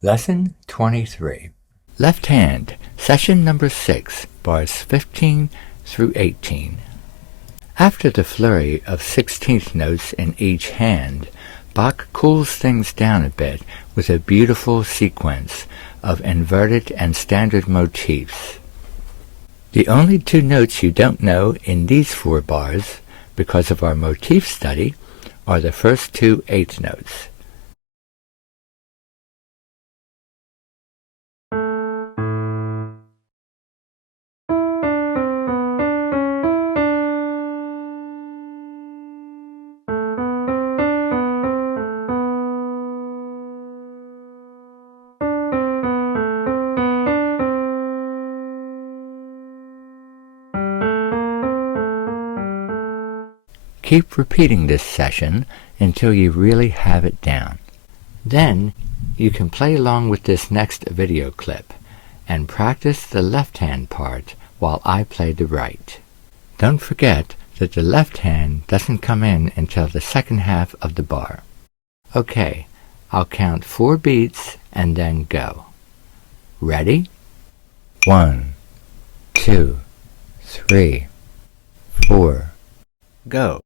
Lesson 23. Left hand, session number 6, bars 15 through 18. After the flurry of 16th notes in each hand, Bach cools things down a bit with a beautiful sequence of inverted and standard motifs. The only two notes you don't know in these 4 bars, because of our motif study, are the first 2 eighth notes. Keep repeating this session until you really have it down. Then you can play along with this next video clip and practice the left hand part while I play the right. Don't forget that the left hand doesn't come in until the second half of the bar. Okay, I'll count 4 beats and then go. Ready? 1, 2, 3, 4, go.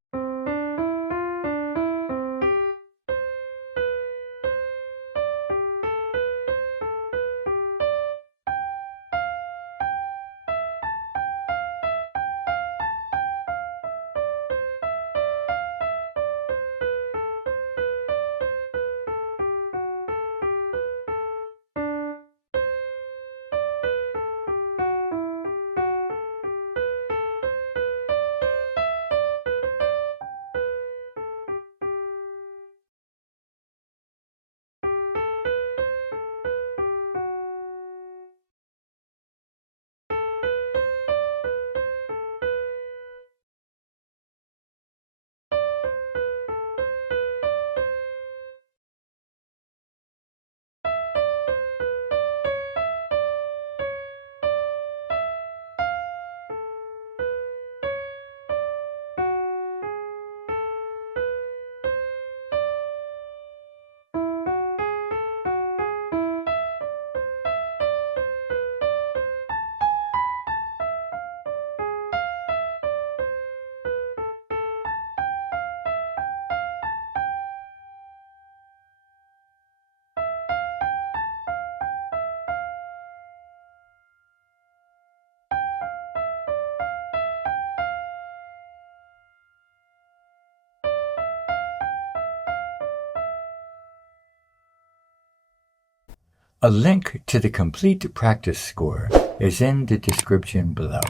A link to the complete practice score is in the description below.